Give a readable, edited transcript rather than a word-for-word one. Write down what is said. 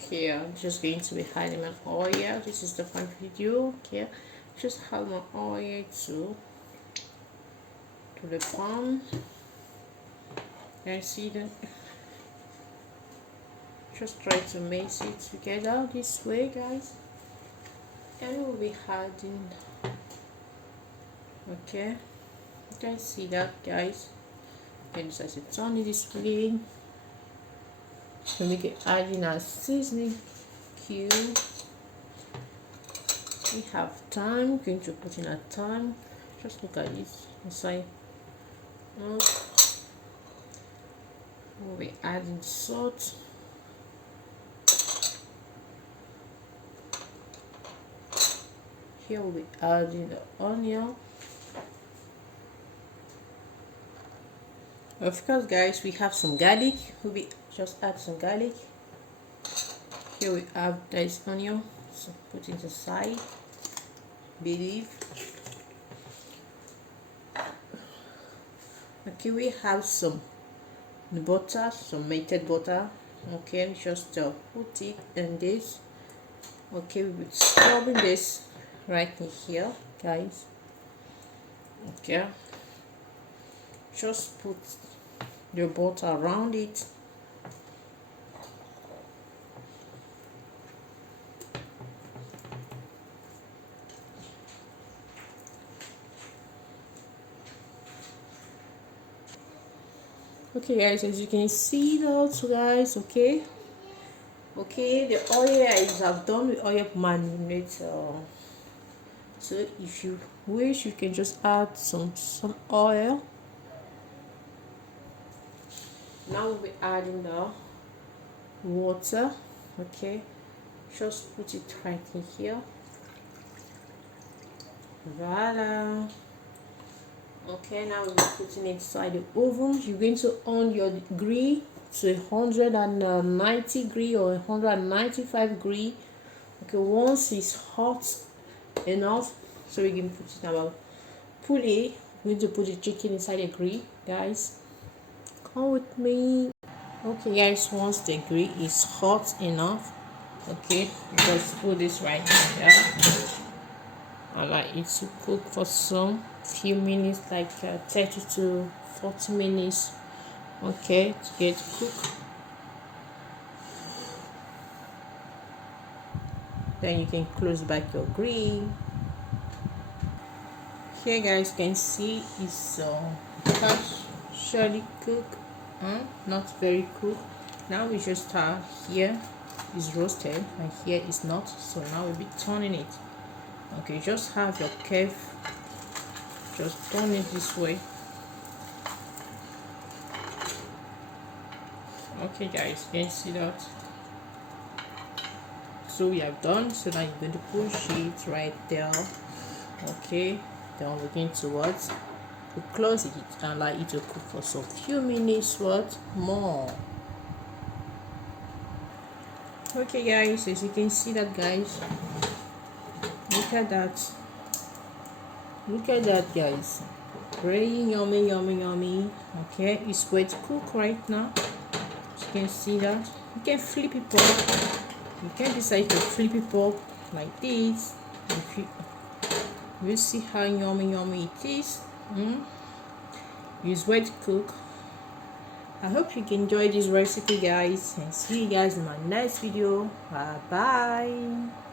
Okay, I'm just going to be adding my oil. This is the fun video. Okay, just add my oil to the pan. Guys, see that? Just try to mix it together this way, guys. And we'll be adding. Okay, you guys see that, guys? Then decide to turn it this way. So we can add in our seasoning cube. We have thyme. Going to put in our thyme. Just look at this inside. We'll be adding salt. Here we'll be adding the onion. Of course, guys, we have some garlic. We'll be just add some garlic. Here we have this onion, so put it aside. Beleaf. Okay, we have some butter, some melted butter. Okay, just put it in this. Okay, we'll be scrubbing this right in here, guys. Okay, just put your butter around it. Okay, guys, as you can see that, guys, okay, the oil is I've done with oil marinate. So if you wish, you can just add some oil. Now we'll be adding the water. Okay, just put it right in here. Voila. Okay, now we're putting it inside the oven. You're going to on your grill to 190 degree or 195 degree. Okay, once it's hot enough, so we can put it about we're going to put the chicken inside the grill, guys. Come with me. Okay, guys, once the grill is hot enough, okay, just put this right here. I like it to cook for some few minutes, like 30 to 40 minutes. Okay, to get cooked. Then you can close back your grill. Here, guys, can see it's partially cooked, not very cooked. Now we just start here is roasted and here is not, so now we'll be turning it. Okay, just have your curve, just turn it this way. Okay, guys, you can see that. So we have done. So now you're going to push it right there. Okay, then we're going to to close it and allow it to cook for some few minutes more. Okay, guys, as you can see that, guys, look at that, guys, very yummy. Okay, it's ready to cook right now. As you can see that, you can flip it up. You can decide to flip it up like this. If you see how yummy it is. It's ready to cook. I hope you can enjoy this recipe, guys, and see you guys in my next video. Bye bye.